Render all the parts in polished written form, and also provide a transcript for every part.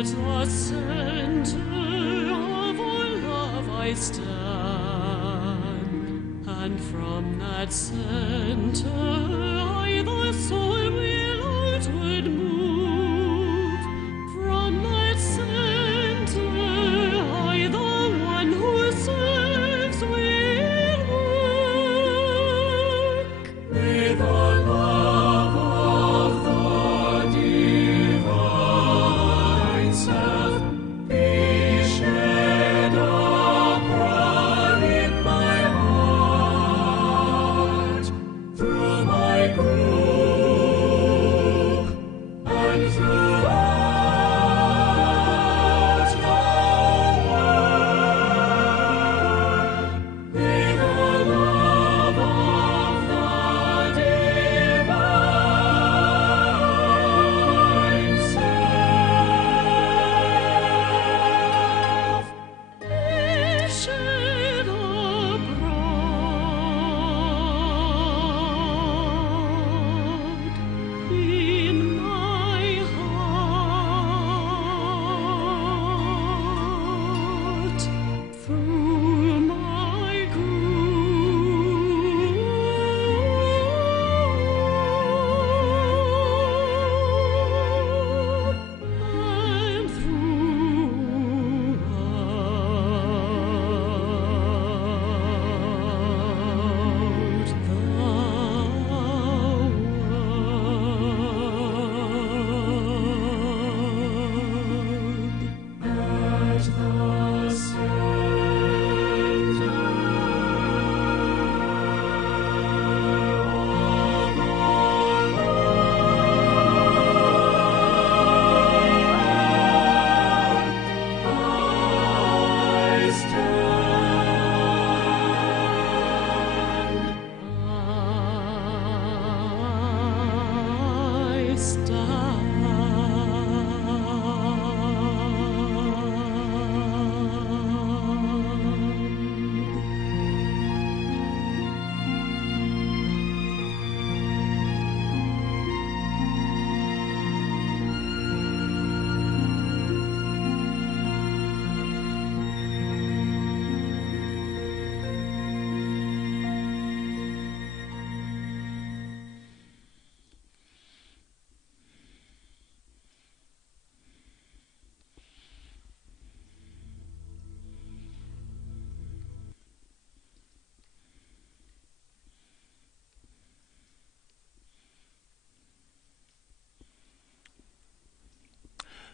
At the center of our love I stand, and from that center I, the soul, will outward move. From that center I, the one who serves, will work. May the love of the divine self be shed abroad in my heart, through my group and throughout the world. May the love of the divine self be shed abroad in my heart, through my group and throughout the world. At the center of our love I stand.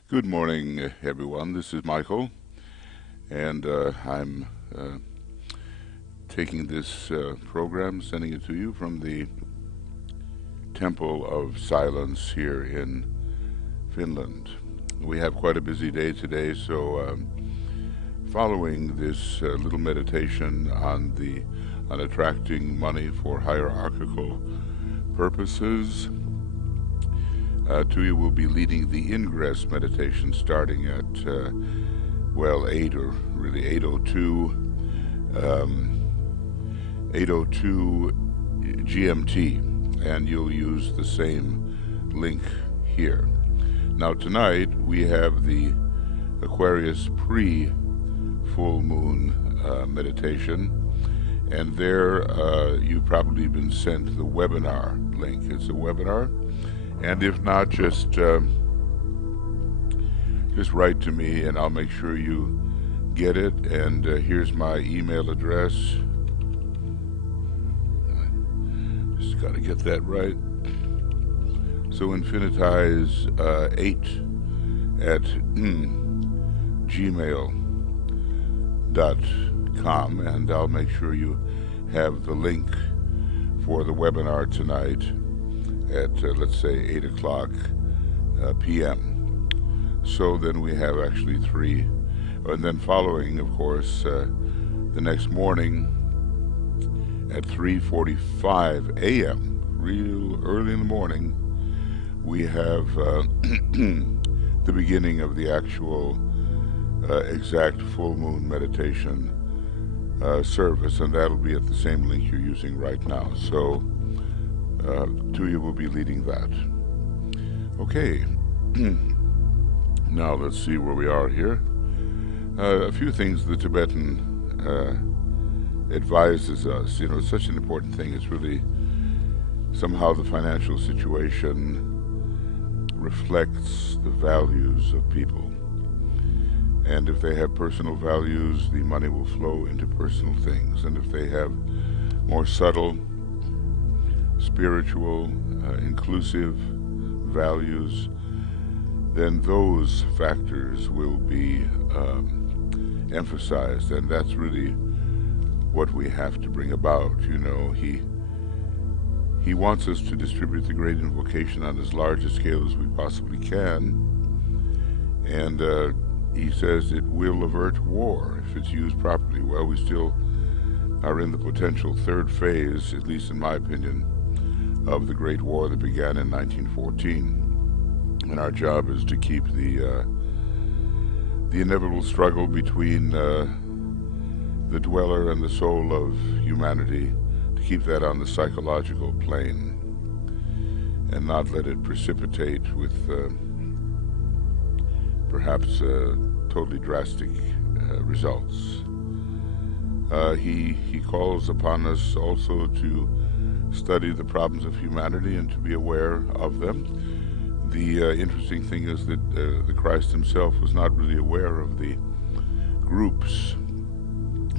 Good morning, everyone. This is Michael, and I'm taking this program, sending it to you from the Temple of Silence here in Finland. We have quite a busy day today, so following this little meditation on attracting money for hierarchical purposes, Tuya will be leading the ingress meditation starting at, 8 or really 8:02, 8:02 GMT, and you'll use the same link here. Now tonight we have the Aquarius pre-full moon meditation, and there you've probably been sent the webinar link. It's a webinar. And if not, just write to me and I'll make sure you get it. And here's my email address. Just got to get that right. So infinitize 8 at gmail.com, and I'll make sure you have the link for the webinar tonight at let's say 8 o'clock p.m. So then we have actually 3, and then following, of course, the next morning at 3:45 a.m., real early in the morning, we have the beginning of the actual exact full moon meditation service, and that'll be at the same link you're using right now. So Tuya will be leading that. Okay. Now let's see where we are here. A few things the Tibetan advises us. You know, it's such an important thing. It's really somehow the financial situation reflects the values of people. And if they have personal values, the money will flow into personal things. And if they have more subtle, spiritual, inclusive values, then those factors will be emphasized, and that's really what we have to bring about. You know, he wants us to distribute the great invocation on as large a scale as we possibly can, and he says it will avert war if it's used properly. Well, we still are in the potential third phase, at least in my opinion, of the Great War that began in 1914. And our job is to keep the inevitable struggle between the dweller and the soul of humanity, to keep that on the psychological plane and not let it precipitate with perhaps totally drastic results. He calls upon us also to study the problems of humanity and to be aware of them. The interesting thing is that the Christ himself was not really aware of the groups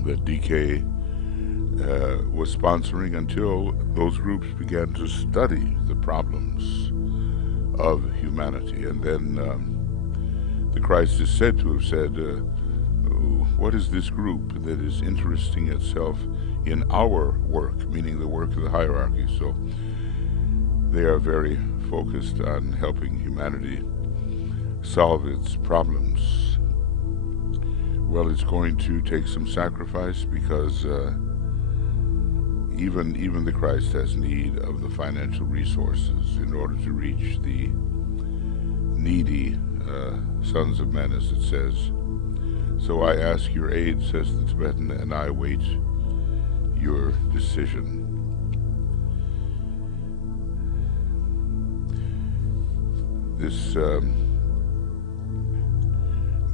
that DK was sponsoring until those groups began to study the problems of humanity. And then the Christ is said to have said, what is this group that is interesting itself in our work, meaning the work of the hierarchy? So they are very focused on helping humanity solve its problems. Well, it's going to take some sacrifice, because even the Christ has need of the financial resources in order to reach the needy sons of men, as it says. So I ask your aid, says the Tibetan, and I await your decision.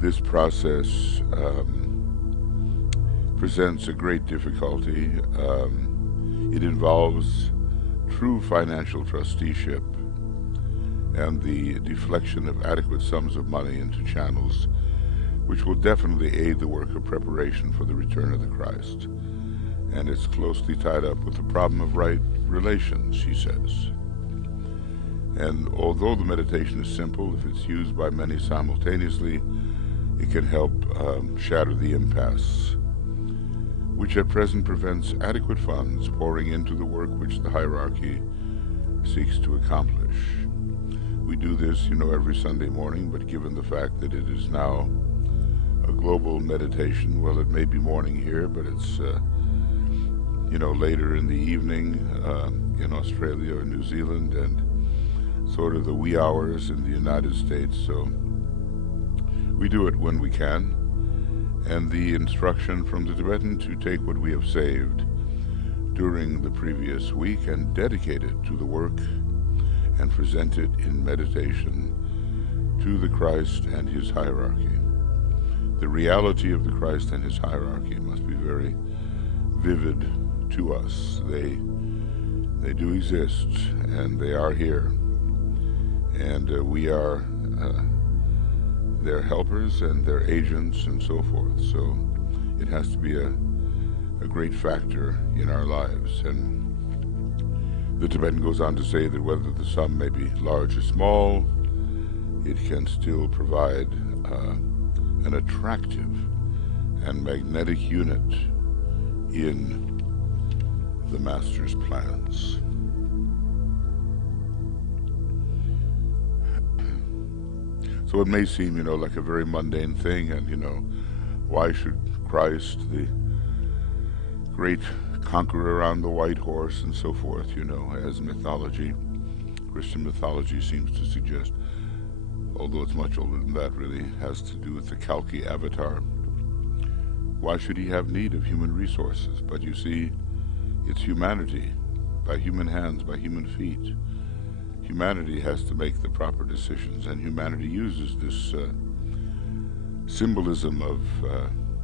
This process presents a great difficulty. It involves true financial trusteeship and the deflection of adequate sums of money into channels which will definitely aid the work of preparation for the return of the Christ. And it's closely tied up with the problem of right relations, he says. And although the meditation is simple, if it's used by many simultaneously, it can help shatter the impasse, which at present prevents adequate funds pouring into the work which the hierarchy seeks to accomplish. We do this, you know, every Sunday morning, but given the fact that it is now a global meditation, well, it may be morning here, but it's, you know, later in the evening in Australia or New Zealand, and sort of the wee hours in the United States. So we do it when we can. And the instruction from the Tibetan to take what we have saved during the previous week and dedicate it to the work and present it in meditation to the Christ and his hierarchy. The reality of the Christ and his hierarchy must be very vivid to us. They do exist, and they are here, and we are their helpers and their agents and so forth. So it has to be a great factor in our lives. And the Tibetan goes on to say that whether the sum may be large or small, it can still provide an attractive and magnetic unit in the Master's plans. So it may seem, you know, like a very mundane thing, and, you know, why should Christ, the great conqueror on the white horse and so forth, you know, as mythology, Christian mythology seems to suggest, although it's much older than that, really has to do with the Kalki avatar. Why should he have need of human resources? But you see, it's humanity, by human hands, by human feet. Humanity has to make the proper decisions, and humanity uses this symbolism of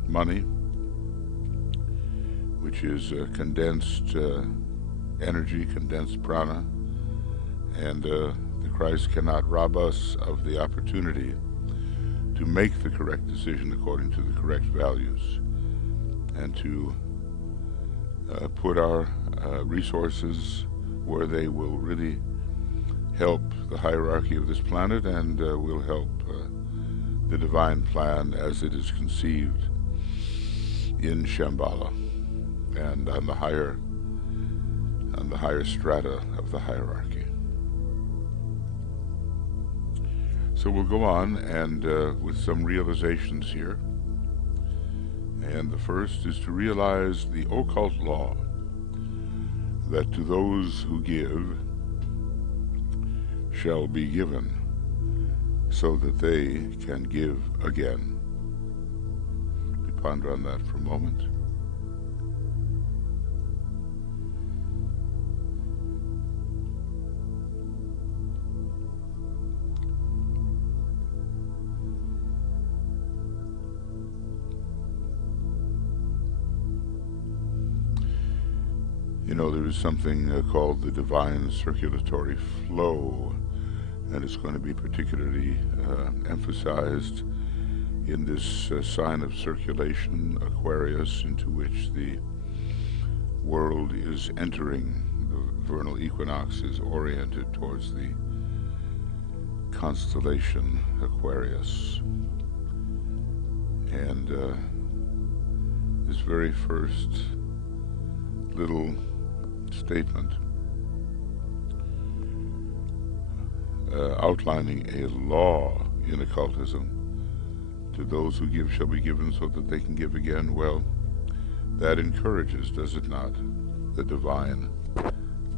money, which is condensed energy, condensed prana, and the Christ cannot rob us of the opportunity to make the correct decision according to the correct values, and to put our resources where they will really help the hierarchy of this planet and will help the divine plan as it is conceived in Shambhala and on the higher strata of the hierarchy. So we'll go on and with some realizations here. And the first is to realize the occult law that to those who give shall be given, so that they can give again. We ponder on that for a moment. You know, there is something called the divine circulatory flow, and it's going to be particularly emphasized in this sign of circulation, Aquarius, into which the world is entering. The vernal equinox is oriented towards the constellation Aquarius. And this very first little statement outlining a law in occultism: to those who give shall be given so that they can give again. Well, that encourages, does it not, the divine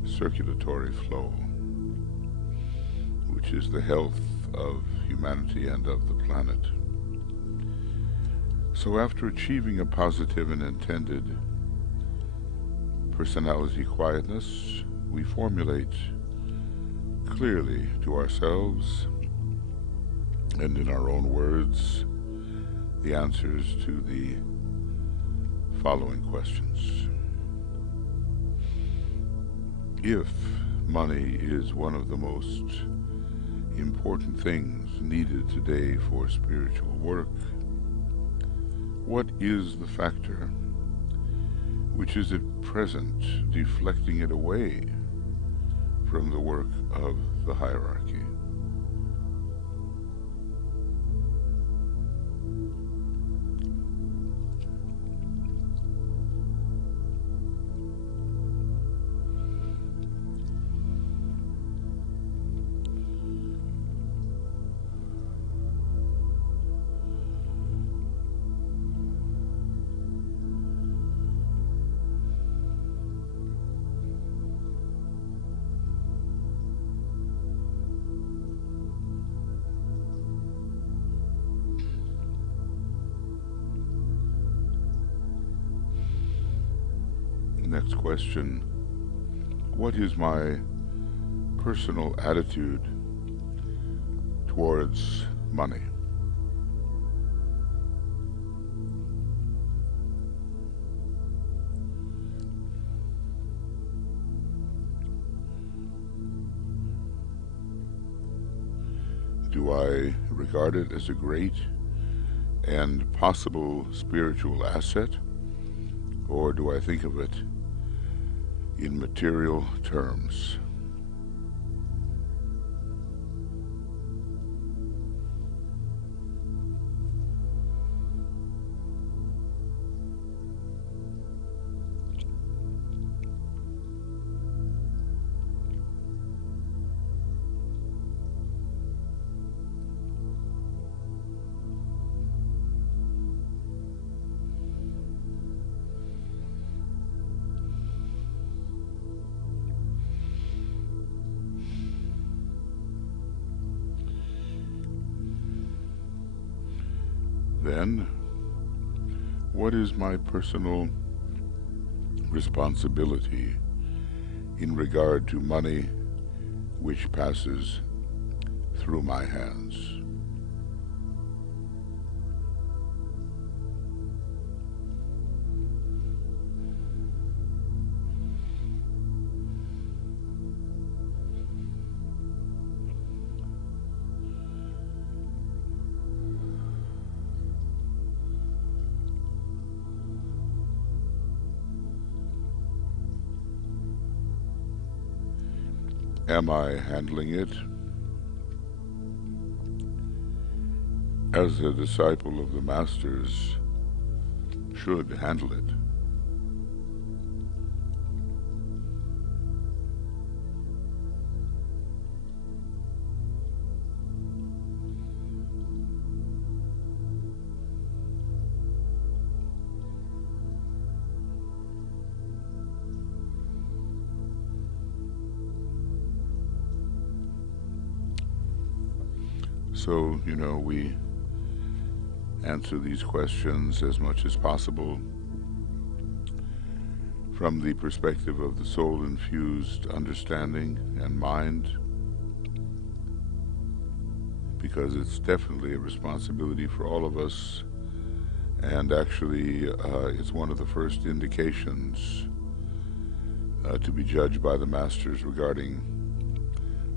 circulatory flow, which is the health of humanity and of the planet. So after achieving a positive and intended personality quietness, we formulate clearly to ourselves and in our own words the answers to the following questions. If money is one of the most important things needed today for spiritual work, what is the factor which is at present deflecting it away from the work of the hierarchy? Next question: what is my personal attitude towards money? Do I regard it as a great and possible spiritual asset, or do I think of it in material terms? Then, what is my personal responsibility in regard to money which passes through my hands? am I handling it as a disciple of the Masters should handle it? So, we answer these questions as much as possible from the perspective of the soul-infused understanding and mind, because it's definitely a responsibility for all of us, and actually it's one of the first indications to be judged by the Masters regarding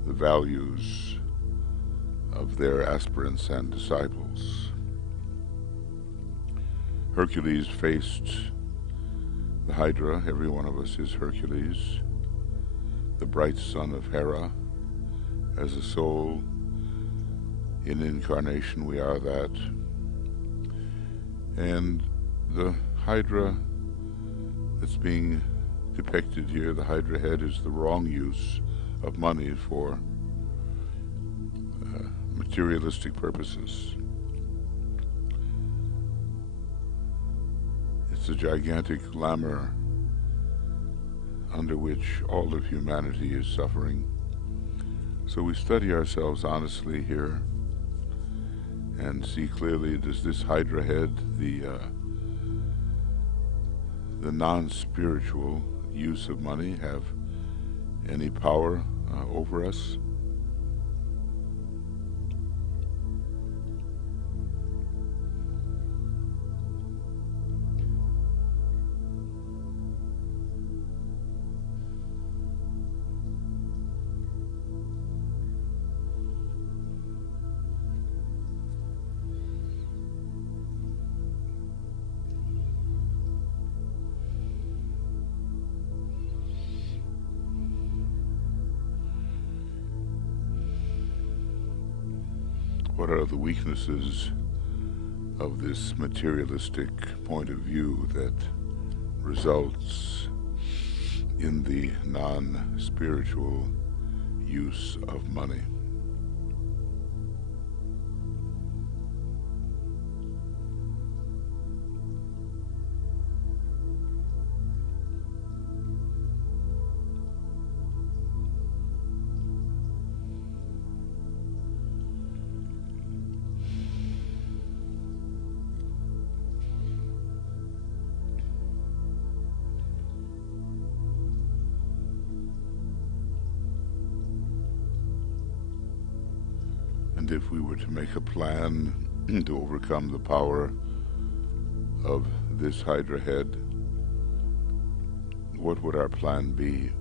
the values of their aspirants and disciples. Hercules faced the Hydra. Every one of us is Hercules, the bright son of Hera. As a soul in incarnation, we are that. And the Hydra that's being depicted here, the Hydra head, is the wrong use of money for materialistic purposes. It's a gigantic glamour under which all of humanity is suffering. So we study ourselves honestly here and see clearly, does this Hydra head, the non-spiritual use of money, have any power over us? What are the weaknesses of this materialistic point of view that results in the non-spiritual use of money? And if we were to make a plan to overcome the power of this Hydra head, what would our plan be?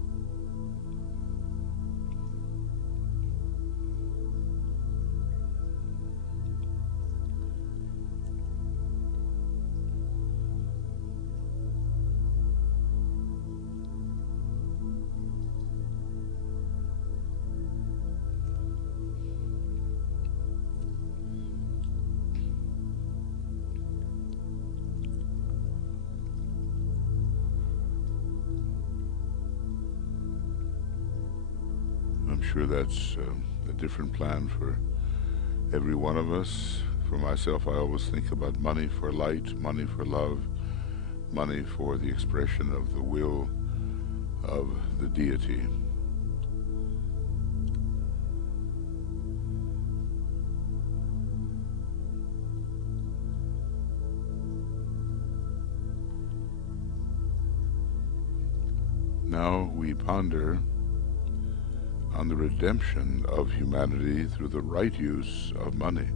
I'm sure that's a different plan for every one of us. For myself, I always think about money for light, money for love, money for the expression of the will of the deity. Now we ponder on the redemption of humanity through the right use of money.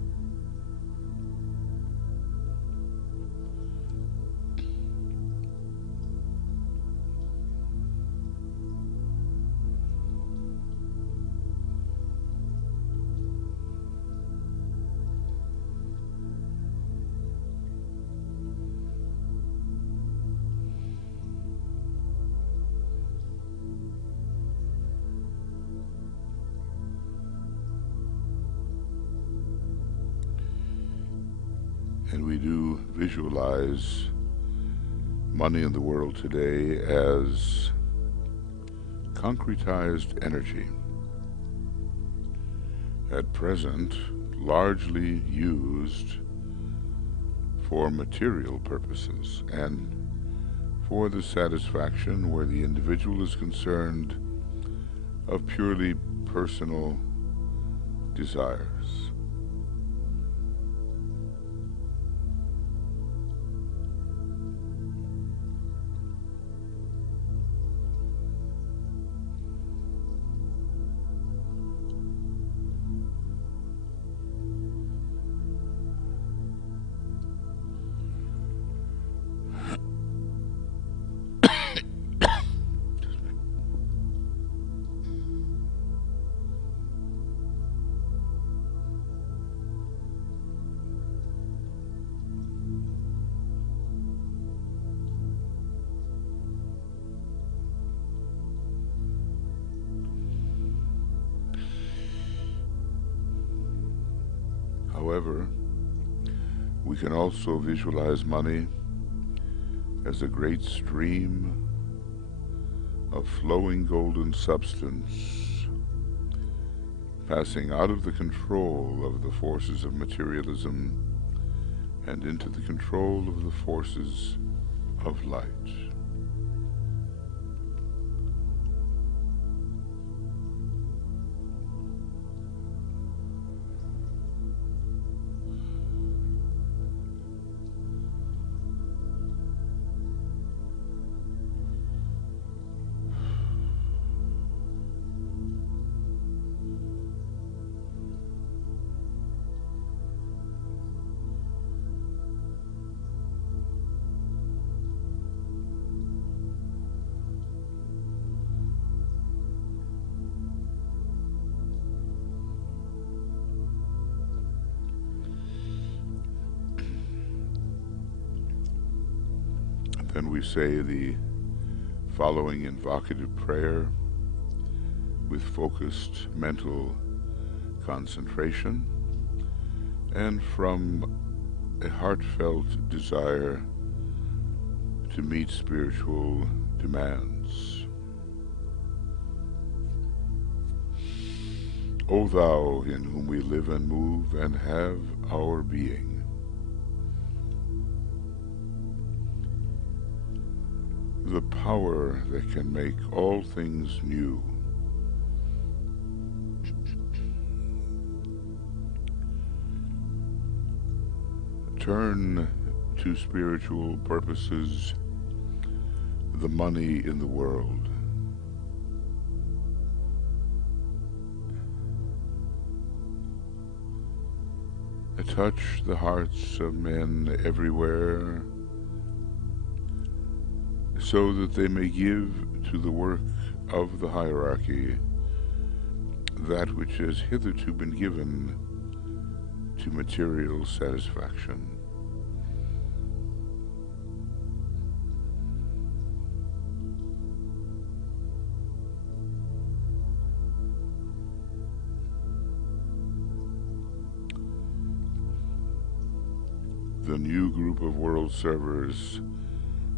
And we do visualize money in the world today as concretized energy, at present largely used for material purposes and for the satisfaction, where the individual is concerned, of purely personal desires. However, we can also visualize money as a great stream of flowing golden substance passing out of the control of the forces of materialism and into the control of the forces of light. Then we say the following invocative prayer with focused mental concentration and from a heartfelt desire to meet spiritual demands. O Thou, in whom we live and move and have our being, the power that can make all things new, turn to spiritual purposes the money in the world. Touch the hearts of men everywhere, so that they may give to the work of the hierarchy that which has hitherto been given to material satisfaction. The new group of world servers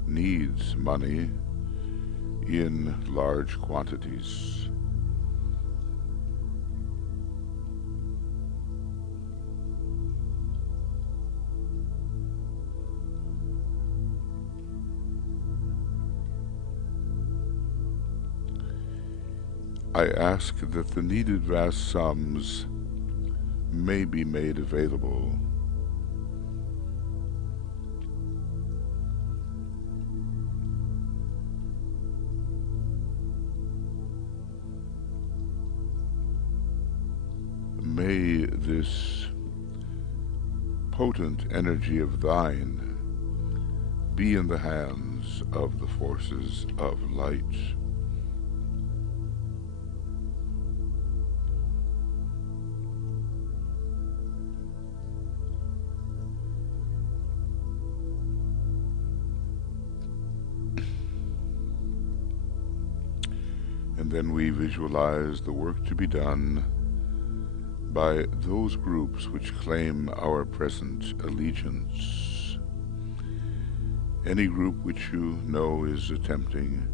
needs money in large quantities. I ask that the needed vast sums may be made available may this potent energy of thine be in the hands of the forces of light. And then we visualize the work to be done by those groups which claim our present allegiance. Any group which you know is attempting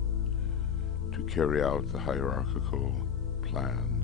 to carry out the hierarchical plan.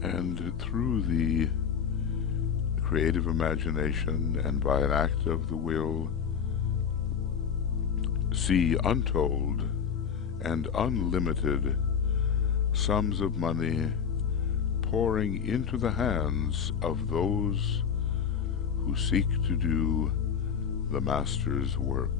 And through the creative imagination and by an act of the will, see untold and unlimited sums of money pouring into the hands of those who seek to do the Master's work.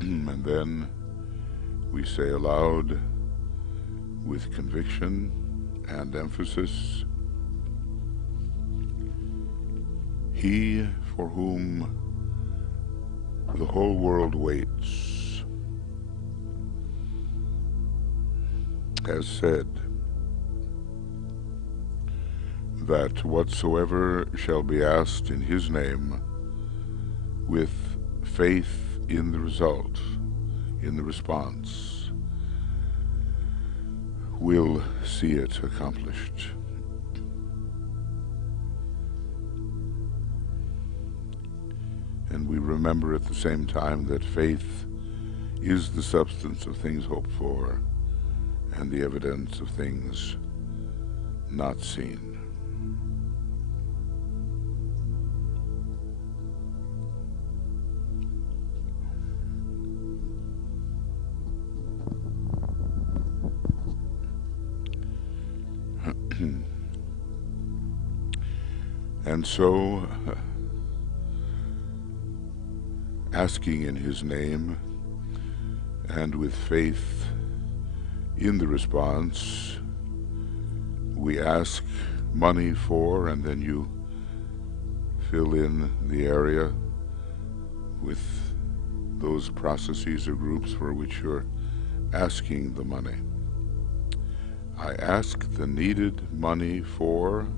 And then we say aloud with conviction and emphasis, He for whom the whole world waits has said that whatsoever shall be asked in His name, with faith in the result, in the response, will see it accomplished. And we remember at the same time that faith is the substance of things hoped for and the evidence of things not seen. And so, asking in His name and with faith in the response, we ask money for, and then you fill in the area with those processes or groups for which you're asking the money. I ask the needed money for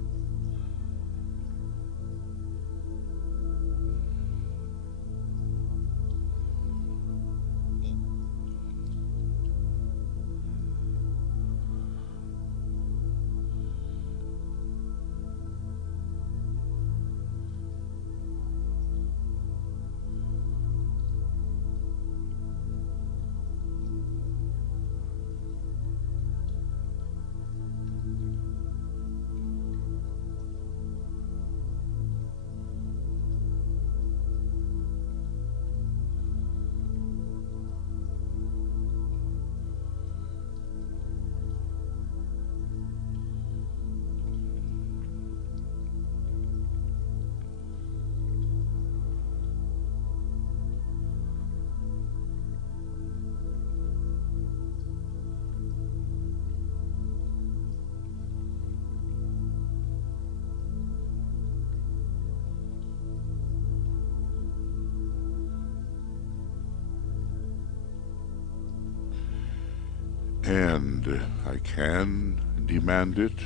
And I can demand it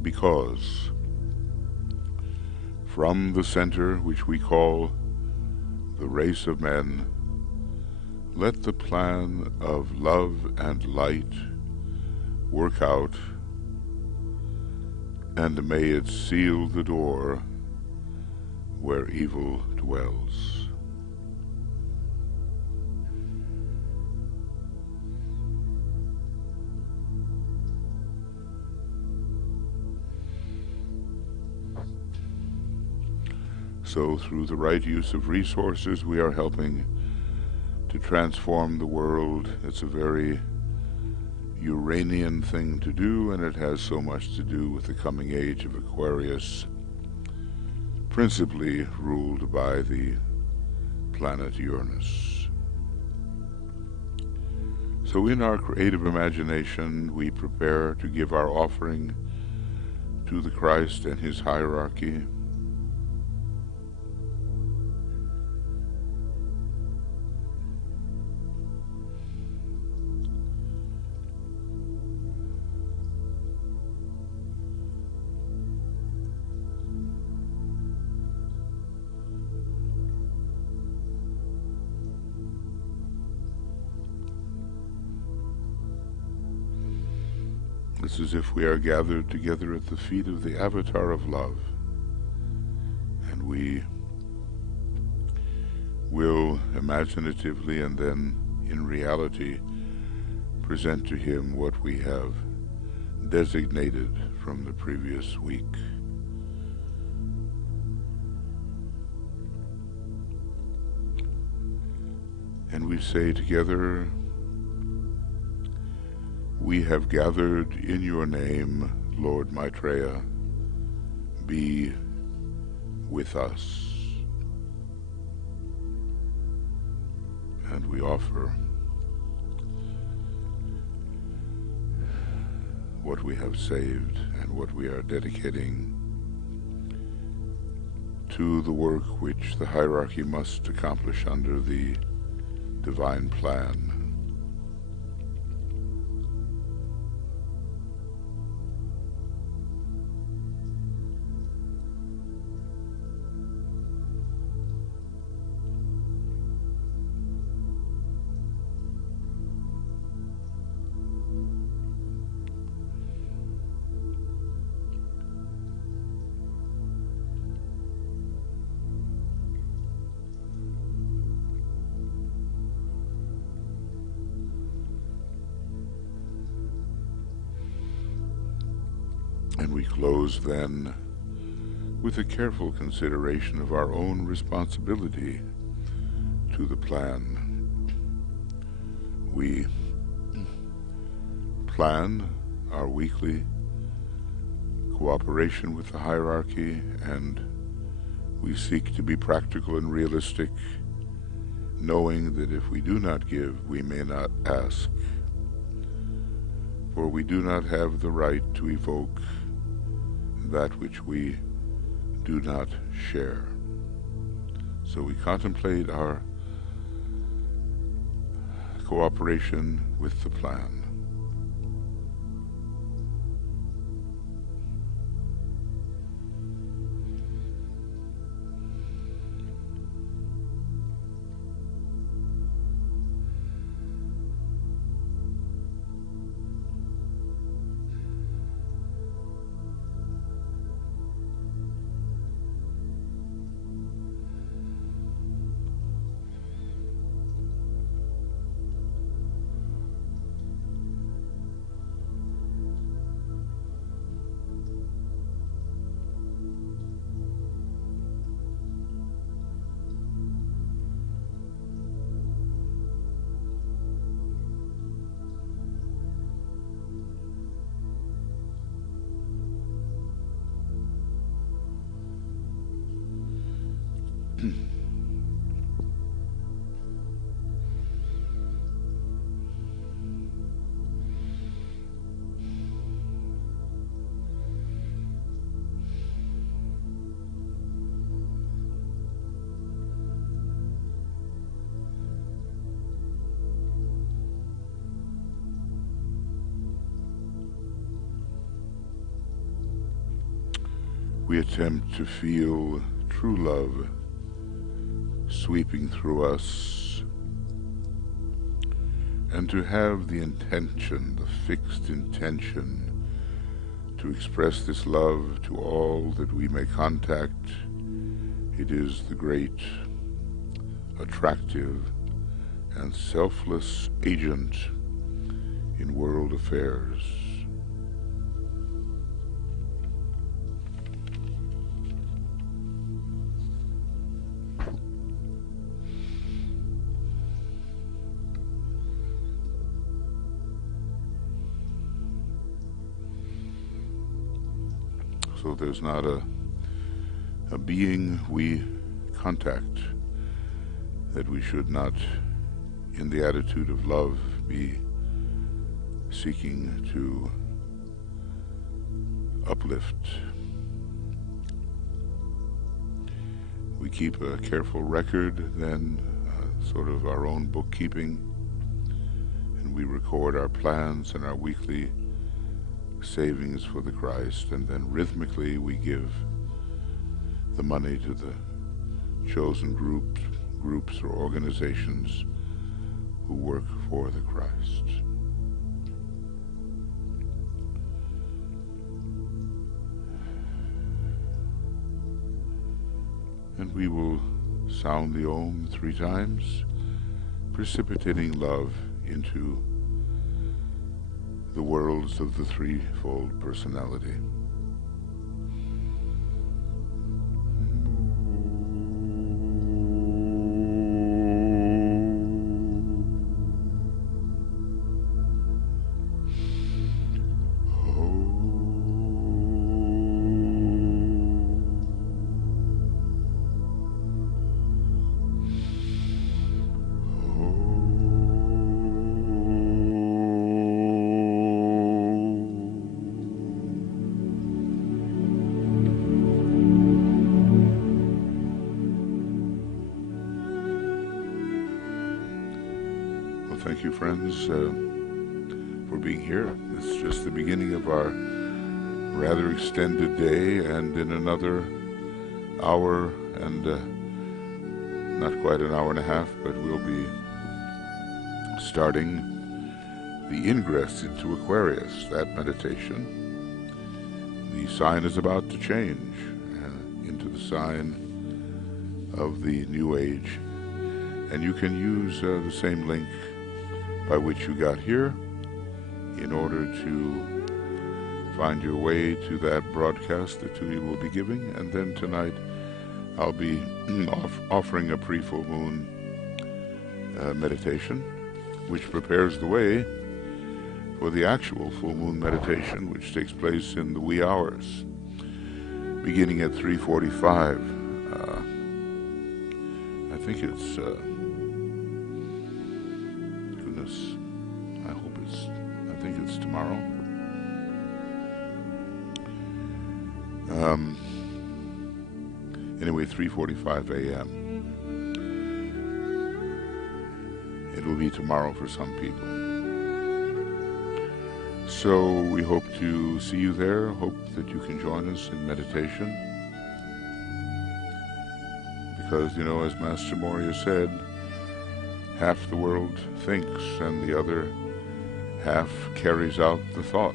because from the center, which we call the race of men, let the plan of love and light work out, and may it seal the door where evil dwells. So through the right use of resources, we are helping to transform the world. It's a very Uranian thing to do, and it has so much to do with the coming age of Aquarius, principally ruled by the planet Uranus. So in our creative imagination, we prepare to give our offering to the Christ and his hierarchy. It's as if we are gathered together at the feet of the avatar of love, and we will imaginatively and then in reality present to him what we have designated from the previous week. And we say together, we have gathered in your name, Lord Maitreya, be with us. And we offer what we have saved and what we are dedicating to the work which the hierarchy must accomplish under the divine plan. And we close then with a careful consideration of our own responsibility to the plan. We plan our weekly cooperation with the hierarchy, and we seek to be practical and realistic, knowing that if we do not give, we may not ask, for we do not have the right to evoke that which we do not share. So we contemplate our cooperation with the plan. we attempt to feel true love sweeping through us, and to have the intention, the fixed intention, to express this love to all that we may contact. It is the great, attractive, and selfless agent in world affairs. So there's not a being we contact that we should not, in the attitude of love, be seeking to uplift. We keep a careful record, then sort of our own bookkeeping, and we record our plans and our weekly savings for the Christ, and then rhythmically we give the money to the chosen groups or organizations who work for the Christ. And we will sound the Om 3 times, precipitating love into the worlds of the threefold personality. Thank you, friends, for being here. It's just the beginning of our rather extended day, and in another hour and not quite an hour and a half, but we'll be starting the ingress into Aquarius, that meditation. The sign is about to change into the sign of the New Age, and you can use the same link by which you got here in order to find your way to that broadcast that we will be giving. And then tonight I'll be offering a pre-full moon meditation, which prepares the way for the actual full moon meditation, which takes place in the wee hours, beginning at 3:45. I think it's I think it's tomorrow. Anyway, 3:45 a.m. It will be tomorrow for some people. So we hope to see you there. Hope that you can join us in meditation. Because, you know, as Master Moria said, half the world thinks and the other half carries out the thought.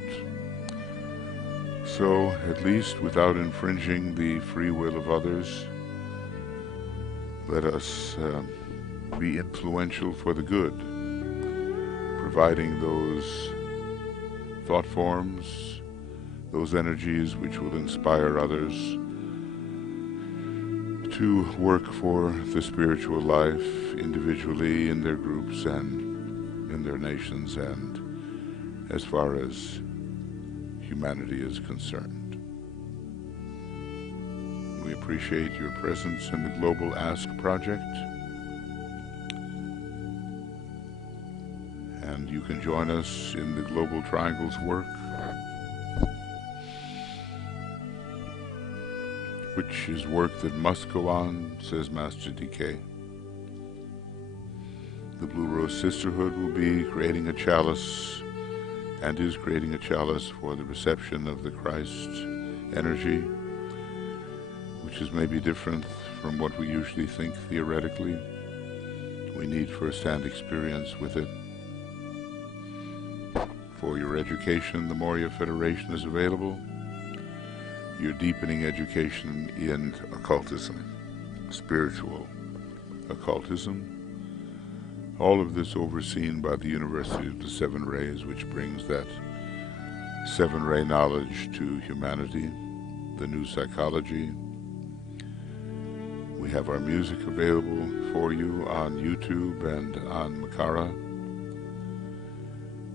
So, at least without infringing the free will of others, let us be influential for the good, providing those thought forms, those energies which will inspire others to work for the spiritual life individually, in their groups, and in their nations, and as far as humanity is concerned. We appreciate your presence in the Global Ask Project, and you can join us in the Global Triangle's work, which is work that must go on, says Master DK. The Blue Rose Sisterhood will be creating a chalice, and is creating a chalice for the reception of the Christ energy, which is maybe different from what we usually think theoretically. We need first-hand experience with it. For your education, the Moria Federation is available. Your deepening education in occultism, spiritual occultism. All of this overseen by the University of the Seven Rays, which brings that seven-ray knowledge to humanity, the new psychology. We have our music available for you on YouTube and on Makara,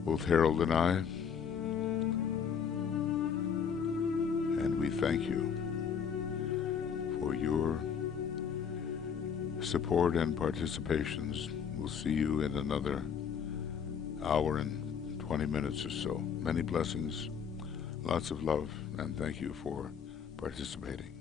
both Harold and I. And we thank you for your support and participations. We'll see you in another hour and 20 minutes or so. Many blessings, lots of love, and thank you for participating.